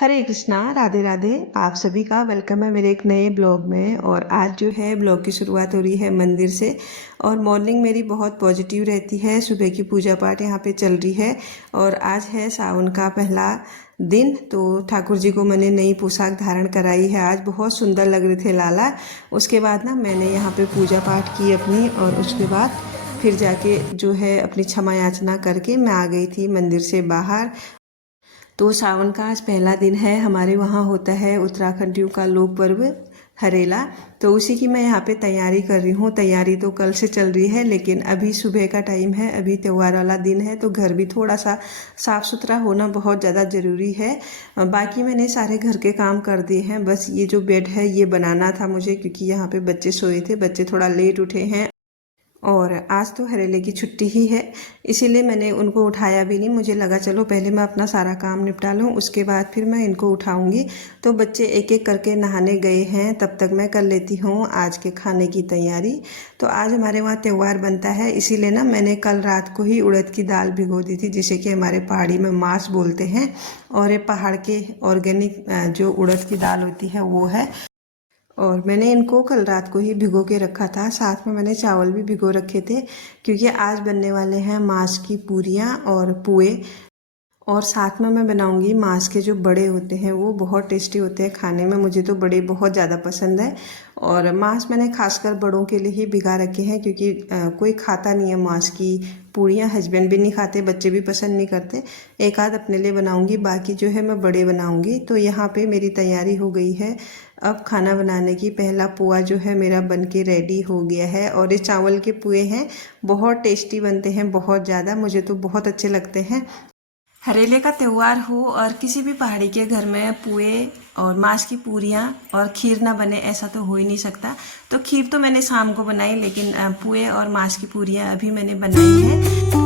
हरे कृष्णा, राधे राधे। आप सभी का वेलकम है मेरे एक नए ब्लॉग में। और आज जो है ब्लॉग की शुरुआत हो रही है मंदिर से। और मॉर्निंग मेरी बहुत पॉजिटिव रहती है। सुबह की पूजा पाठ यहाँ पे चल रही है और आज है सावन का पहला दिन। तो ठाकुर जी को मैंने नई पोशाक धारण कराई है। आज बहुत सुंदर लग रहे थे लाला। उसके बाद ना मैंने यहाँ पे पूजा पाठ की अपनी, और उसके बाद फिर जाके जो है अपनी क्षमा याचना करके मैं आ गई थी मंदिर से बाहर। तो सावन का आज पहला दिन है। हमारे वहाँ होता है उत्तराखंडियों का लोक पर्व हरेला। तो उसी की मैं यहाँ पे तैयारी कर रही हूँ। तैयारी तो कल से चल रही है, लेकिन अभी सुबह का टाइम है, अभी त्यौहार वाला दिन है, तो घर भी थोड़ा सा साफ़ सुथरा होना बहुत ज़्यादा ज़रूरी है। बाकी मैंने सारे घर के काम कर दिए हैं। बस ये जो बेड है ये बनाना था मुझे, क्योंकि यहाँ पे बच्चे सोए थे, बच्चे थोड़ा लेट उठे हैं और आज तो हरेले की छुट्टी ही है, इसीलिए मैंने उनको उठाया भी नहीं। मुझे लगा चलो पहले मैं अपना सारा काम निपटा लूँ, उसके बाद फिर मैं इनको उठाऊंगी। तो बच्चे एक एक करके नहाने गए हैं, तब तक मैं कर लेती हूँ आज के खाने की तैयारी। तो आज हमारे वहाँ त्यौहार बनता है, इसीलिए ना मैंने कल रात को ही उड़द की दाल भिगो दी थी, जिसे कि हमारे पहाड़ी में मास बोलते हैं। और ये पहाड़ के ऑर्गेनिक जो उड़द की दाल होती है वो है। और मैंने इनको कल रात को ही भिगो के रखा था। साथ में मैंने चावल भी भिगो रखे थे, क्योंकि आज बनने वाले हैं मांस की पूरियाँ और पुए। और साथ में मैं बनाऊंगी मांस के जो बड़े होते हैं, वो बहुत टेस्टी होते हैं खाने में। मुझे तो बड़े बहुत ज़्यादा पसंद है। और मांस मैंने खासकर बड़ों के लिए ही भिगा रखे हैं, क्योंकि कोई खाता नहीं है मांस की पूड़ियाँ। हस्बैंड भी नहीं खाते, बच्चे भी पसंद नहीं करते। एक आध अपने लिए बनाऊंगी, बाकी जो है मैं बड़े बनाऊंगी। तो यहाँ पे मेरी तैयारी हो गई है अब खाना बनाने की। पहला पुआ जो है मेरा बन के रेडी हो गया है। और ये चावल के पुए हैं, बहुत टेस्टी बनते हैं, बहुत ज़्यादा, मुझे तो बहुत अच्छे लगते हैं। हरेले का त्यौहार हो और किसी भी पहाड़ी के घर में पुए और मांस की पूरियाँ और खीर ना बने, ऐसा तो हो ही नहीं सकता। तो खीर तो मैंने शाम को बनाई, लेकिन पुए और मांस की पूरियाँ अभी मैंने बनाई हैं।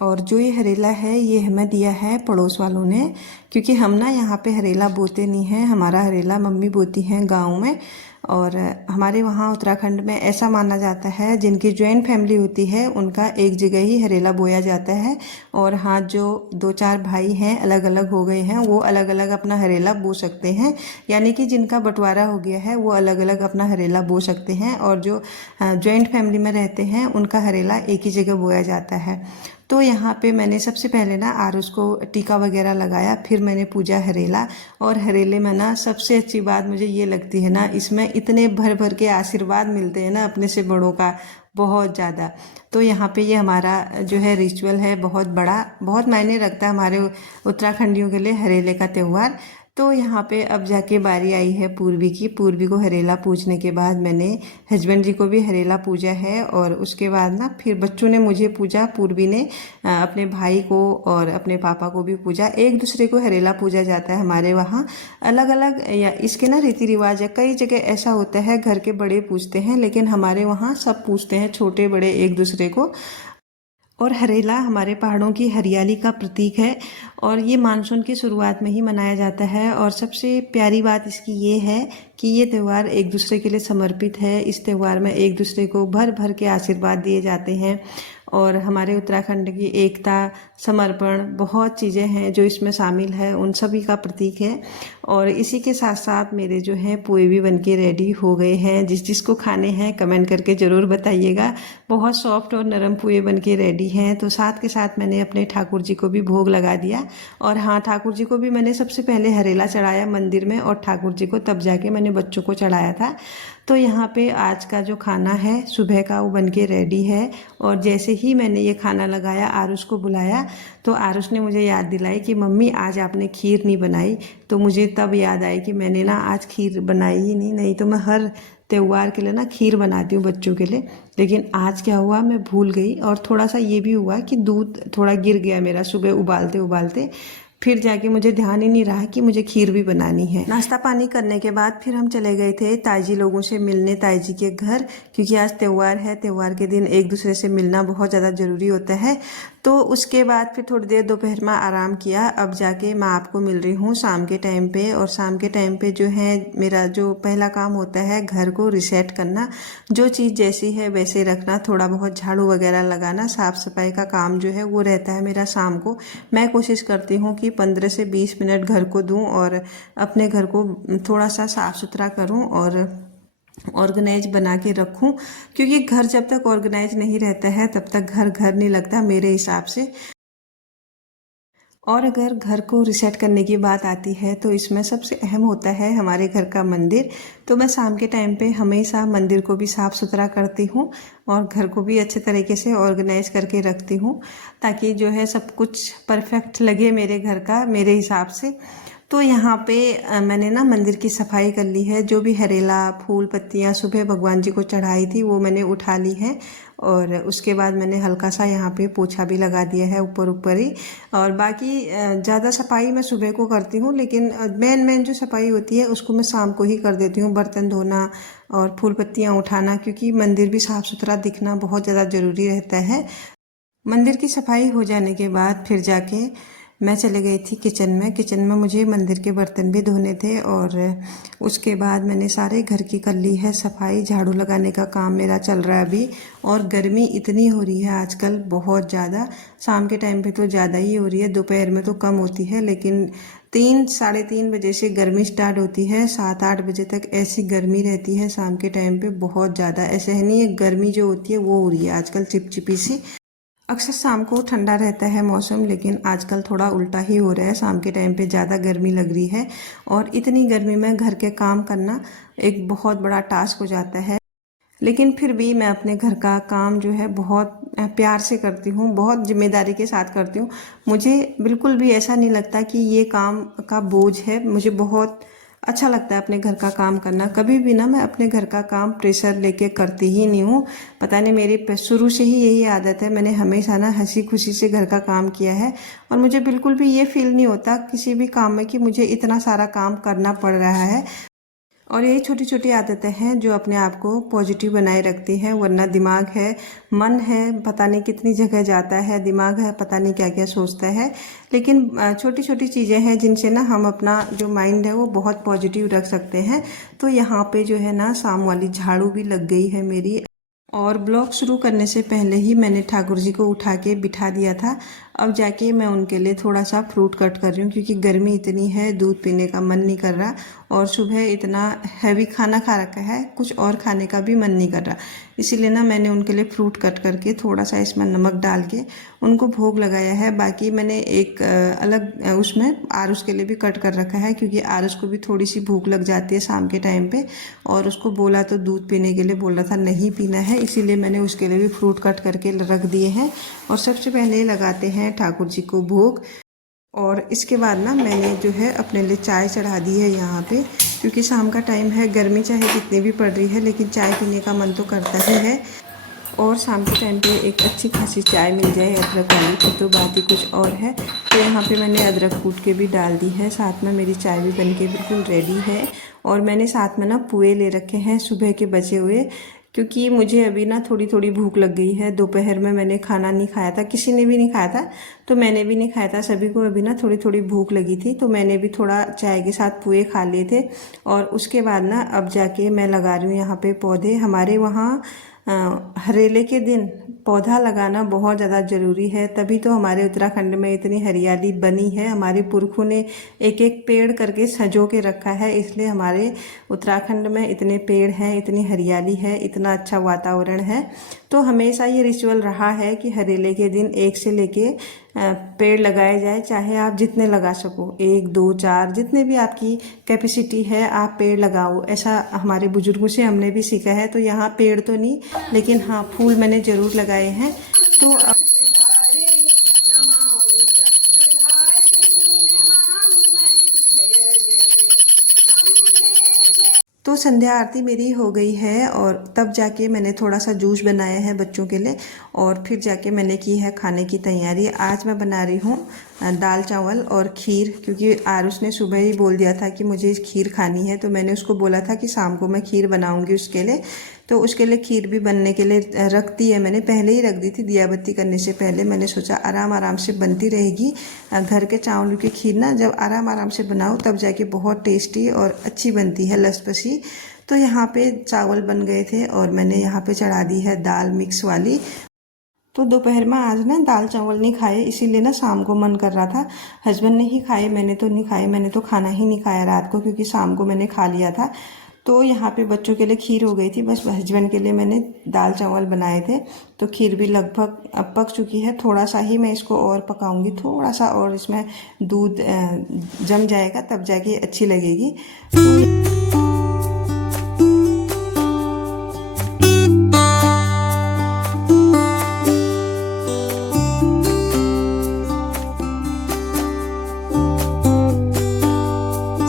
और जो ये हरेला है ये हमें दिया है पड़ोस वालों ने, क्योंकि हम ना यहाँ पे हरेला बोते नहीं हैं। हमारा हरेला मम्मी बोती हैं गाँव में। और हमारे वहाँ उत्तराखंड में ऐसा माना जाता है, जिनकी जॉइंट फैमिली होती है उनका एक जगह ही हरेला बोया जाता है। और हाँ, जो दो चार भाई हैं अलग अलग हो गए हैं, वो अलग अलग अपना हरेला बो सकते हैं। यानी कि जिनका बंटवारा हो गया है वो अलग अलग अपना हरेला बो सकते हैं, और जो जॉइंट फैमिली में रहते हैं उनका हरेला एक ही जगह बोया जाता है। तो यहाँ पे मैंने सबसे पहले ना आरुष को टीका वगैरह लगाया, फिर मैंने पूजा हरेला। और हरेले में ना सबसे अच्छी बात मुझे ये लगती है ना, इसमें इतने भर भर के आशीर्वाद मिलते हैं ना अपने से बड़ों का, बहुत ज़्यादा। तो यहाँ पे ये हमारा जो है रिचुअल है, बहुत बड़ा, बहुत मायने रखता है हमारे उत्तराखंडियों के लिए हरेले का त्यौहार। तो यहाँ पे अब जाके बारी आई है पूर्वी की। पूर्वी को हरेला पूजने के बाद मैंने हस्बैंड जी को भी हरेला पूजा है, और उसके बाद ना फिर बच्चों ने मुझे पूजा, पूर्वी ने अपने भाई को और अपने पापा को भी पूजा। एक दूसरे को हरेला पूजा जाता है हमारे वहाँ। अलग अलग या इसके ना रीति रिवाज है, कई जगह ऐसा होता है घर के बड़े पूछते हैं, लेकिन हमारे वहाँ सब पूछते हैं, छोटे बड़े एक दूसरे को। और हरेला हमारे पहाड़ों की हरियाली का प्रतीक है, और ये मानसून की शुरुआत में ही मनाया जाता है। और सबसे प्यारी बात इसकी ये है कि ये त्यौहार एक दूसरे के लिए समर्पित है। इस त्यौहार में एक दूसरे को भर भर के आशीर्वाद दिए जाते हैं। और हमारे उत्तराखंड की एकता, समर्पण, बहुत चीज़ें हैं जो इसमें शामिल है, उन सभी का प्रतीक है। और इसी के साथ साथ मेरे जो है पोए भी बन के रेडी हो गए हैं। जिसको खाने हैं कमेंट करके ज़रूर बताइएगा। बहुत सॉफ्ट और नरम पोए बन के रेडी हैं। तो साथ के साथ मैंने अपने ठाकुर जी को भी भोग लगा दिया। और हाँ, ठाकुर जी को भी मैंने सबसे पहले हरेला चढ़ाया मंदिर में, और ठाकुर जी को तब जाके मैंने बच्चों को चढ़ाया था। तो यहाँ पे आज का जो खाना है सुबह का, वो बन के रेडी है। और जैसे ही मैंने ये खाना लगाया, आरुष को बुलाया, तो आरुष ने मुझे याद दिलाई कि मम्मी आज आपने खीर नहीं बनाई। तो मुझे तब याद आई कि मैंने ना आज खीर बनाई ही नहीं तो मैं हर त्यौहार के लिए ना खीर बनाती हूँ बच्चों के लिए। लेकिन आज क्या हुआ, मैं भूल गई। और थोड़ा सा ये भी हुआ कि दूध थोड़ा गिर गया मेरा सुबह उबालते उबालते। फिर जाके मुझे ध्यान ही नहीं रहा कि मुझे खीर भी बनानी है। नाश्ता पानी करने के बाद फिर हम चले गए थे ताजी लोगों से मिलने, ताई जी के घर, क्योंकि आज त्यौहार है। त्यौहार के दिन एक दूसरे से मिलना बहुत ज़्यादा ज़रूरी होता है। तो उसके बाद फिर थोड़ी देर दोपहर में आराम किया। अब जाके मैं आपको मिल रही हूँ शाम के टाइम पे। और शाम के टाइम पे जो है मेरा जो पहला काम होता है घर को रिसेट करना, जो चीज़ जैसी है वैसे रखना, थोड़ा बहुत झाड़ू वगैरह लगाना, साफ़ सफाई का काम जो है वो रहता है मेरा शाम को। मैं कोशिश करती हूँ कि 15 से 20 मिनट घर को दूँ और अपने घर को थोड़ा सा साफ़ सुथरा करूँ और ऑर्गेनाइज बना के रखूं, क्योंकि घर जब तक ऑर्गेनाइज नहीं रहता है तब तक घर घर नहीं लगता मेरे हिसाब से। और अगर घर को रिसेट करने की बात आती है तो इसमें सबसे अहम होता है हमारे घर का मंदिर। तो मैं शाम के टाइम पे हमेशा मंदिर को भी साफ़ सुथरा करती हूँ और घर को भी अच्छे तरीके से ऑर्गेनाइज करके रखती हूँ, ताकि जो है सब कुछ परफेक्ट लगे मेरे घर का मेरे हिसाब से। तो यहाँ पे मैंने ना मंदिर की सफाई कर ली है। जो भी हरेला फूल पत्तियाँ सुबह भगवान जी को चढ़ाई थी वो मैंने उठा ली है। और उसके बाद मैंने हल्का सा यहाँ पे पोछा भी लगा दिया है ऊपर ऊपर ही। और बाकी ज़्यादा सफाई मैं सुबह को करती हूँ, लेकिन मेन जो सफाई होती है उसको मैं शाम को ही कर देती हूँ। बर्तन धोना और फूल पत्तियाँ उठाना, क्योंकि मंदिर भी साफ़ सुथरा दिखना बहुत ज़्यादा ज़रूरी रहता है। मंदिर की सफाई हो जाने के बाद फिर जाके मैं चले गई थी किचन में। किचन में मुझे मंदिर के बर्तन भी धोने थे और उसके बाद मैंने सारे घर की कर ली है सफाई। झाड़ू लगाने का काम मेरा चल रहा है अभी। और गर्मी इतनी हो रही है आजकल बहुत ज़्यादा। शाम के टाइम पे तो ज़्यादा ही हो रही है, दोपहर में तो कम होती है, लेकिन 3-3:30 बजे से गर्मी स्टार्ट होती है, 7-8 बजे तक ऐसी गर्मी रहती है शाम के टाइम पे बहुत ज़्यादा। ऐसे है नहीं, है गर्मी जो होती है वो हो रही है आजकल चिपचिपी सी। अक्सर शाम को ठंडा रहता है मौसम, लेकिन आजकल थोड़ा उल्टा ही हो रहा है। शाम के टाइम पे ज़्यादा गर्मी लग रही है और इतनी गर्मी में घर के काम करना एक बहुत बड़ा टास्क हो जाता है। लेकिन फिर भी मैं अपने घर का काम जो है बहुत प्यार से करती हूँ, बहुत जिम्मेदारी के साथ करती हूँ। मुझे बिल्कुल भी ऐसा नहीं लगता कि ये काम का बोझ है। मुझे बहुत अच्छा लगता है अपने घर का काम करना। कभी भी ना मैं अपने घर का काम प्रेशर लेके करती ही नहीं हूँ। पता नहीं मेरी शुरू से ही यही आदत है। मैंने हमेशा ना हंसी खुशी से घर का काम किया है और मुझे बिल्कुल भी ये फील नहीं होता किसी भी काम में कि मुझे इतना सारा काम करना पड़ रहा है। और यही छोटी छोटी आदतें हैं जो अपने आप को पॉजिटिव बनाए रखती हैं। वरना दिमाग है, मन है, पता नहीं कितनी जगह जाता है, दिमाग है पता नहीं क्या क्या सोचता है। लेकिन छोटी छोटी चीज़ें हैं जिनसे ना हम अपना जो माइंड है वो बहुत पॉजिटिव रख सकते हैं। तो यहाँ पे जो है ना शाम वाली झाड़ू भी लग गई है मेरी। और ब्लॉग शुरू करने से पहले ही मैंने ठाकुर जी को उठा के बिठा दिया था। अब जाके मैं उनके लिए थोड़ा सा फ्रूट कट कर रही हूँ, क्योंकि गर्मी इतनी है, दूध पीने का मन नहीं कर रहा और सुबह इतना हैवी खाना खा रखा है, कुछ और खाने का भी मन नहीं कर रहा। इसीलिए ना मैंने उनके लिए फ्रूट कट करके थोड़ा सा इसमें नमक डाल के उनको भोग लगाया है। बाकी मैंने एक अलग उसमें आरुष के लिए भी कट कर रखा है, क्योंकि आरुष को भी थोड़ी सी भूख लग जाती है शाम के टाइम पे। और उसको बोला तो दूध पीने के लिए बोल रहा था, नहीं पीना है, इसीलिए मैंने उसके लिए भी फ्रूट कट करके रख दिए हैं। और सबसे पहले लगाते हैं ठाकुर जी को भोग। और इसके बाद ना मैंने जो है अपने लिए चाय चढ़ा दी है यहाँ पे, क्योंकि शाम का टाइम है, गर्मी चाहे कितनी भी पड़ रही है लेकिन चाय पीने का मन तो करता ही है। और शाम के टाइम पे एक अच्छी खासी चाय मिल जाए अदरक वाली फिर तो बात ही कुछ और है। तो यहाँ पे मैंने अदरक कूट के भी डाल दी है, साथ में मेरी चाय भी बन के बिल्कुल रेडी है। और मैंने साथ में ना पुए ले रखे हैं सुबह के बचे हुए, क्योंकि मुझे अभी ना थोड़ी थोड़ी भूख लग गई है। दोपहर में मैंने खाना नहीं खाया था, किसी ने भी नहीं खाया था, तो मैंने भी नहीं खाया था। सभी को अभी ना थोड़ी थोड़ी भूख लगी थी, तो मैंने भी थोड़ा चाय के साथ पुए खा लिए थे। और उसके बाद ना अब जाके मैं लगा रही हूँ यहाँ पे पौधे। हमारे वहाँ हरेले के दिन पौधा लगाना बहुत ज़्यादा ज़रूरी है, तभी तो हमारे उत्तराखंड में इतनी हरियाली बनी है। हमारे पुरखों ने एक एक पेड़ करके सजो के रखा है, इसलिए हमारे उत्तराखंड में इतने पेड़ हैं, इतनी हरियाली है, इतना अच्छा वातावरण है। तो हमेशा ये रिचुअल रहा है कि हरेले के दिन 1 से लेके पेड़ लगाए जाए, चाहे आप जितने लगा सको, 1, 2, 4, जितने भी आपकी कैपेसिटी है आप पेड़ लगाओ। ऐसा हमारे बुजुर्गों से हमने भी सीखा है। तो यहाँ पेड़ तो नहीं, लेकिन हाँ फूल मैंने ज़रूर लगाए हैं। तो संध्या आरती मेरी हो गई है और तब जाके मैंने थोड़ा सा जूस बनाया है बच्चों के लिए। और फिर जाके मैंने की है खाने की तैयारी। आज मैं बना रही हूँ दाल चावल और खीर, क्योंकि आरुष ने सुबह ही बोल दिया था कि मुझे खीर खानी है, तो मैंने उसको बोला था कि शाम को मैं खीर बनाऊँगी उसके लिए। तो उसके लिए खीर भी बनने के लिए रख दी है मैंने, पहले ही रख दी थी दिया बत्ती करने से पहले। मैंने सोचा आराम आराम से बनती रहेगी। घर के चावल की खीर ना जब आराम आराम से बनाओ तब जाके बहुत टेस्टी और अच्छी बनती है, लसपसी। तो यहाँ पे चावल बन गए थे और मैंने यहाँ पे चढ़ा दी है दाल मिक्स वाली। तो दोपहर में आज ना दाल चावल नहीं खाए, इसीलिए ना शाम को मन कर रहा था। हस्बैंड ने ही खाए, मैंने तो नहीं खाए, मैंने तो खाना ही नहीं खाया रात को, क्योंकि शाम को मैंने खा लिया था। तो यहाँ पे बच्चों के लिए खीर हो गई थी, बस हस्बैंड के लिए मैंने दाल चावल बनाए थे। तो खीर भी लगभग अब पक चुकी है, थोड़ा सा ही मैं इसको और पकाऊंगी, थोड़ा सा और इसमें दूध जम जाएगा तब जाके अच्छी लगेगी।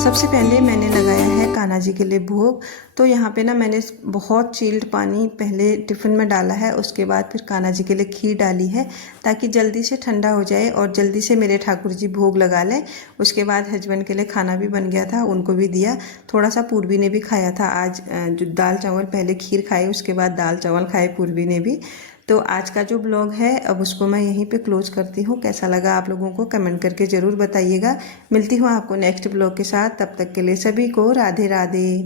सबसे पहले मैंने लगाया है कान्हा जी के लिए भोग। तो यहाँ पे ना मैंने बहुत चिल्ड पानी पहले टिफ़िन में डाला है, उसके बाद फिर कान्हा जी के लिए खीर डाली है ताकि जल्दी से ठंडा हो जाए और जल्दी से मेरे ठाकुर जी भोग लगा लें। उसके बाद हस्बैंड के लिए खाना भी बन गया था, उनको भी दिया। थोड़ा सा पूर्वी ने भी खाया था आज, जो दाल चावल पहले खीर खाए उसके बाद दाल चावल खाए पूर्वी ने भी। तो आज का जो ब्लॉग है अब उसको मैं यहीं पे क्लोज करती हूँ। कैसा लगा आप लोगों को कमेंट करके ज़रूर बताइएगा। मिलती हूँ आपको नेक्स्ट ब्लॉग के साथ, तब तक के लिए सभी को राधे राधे।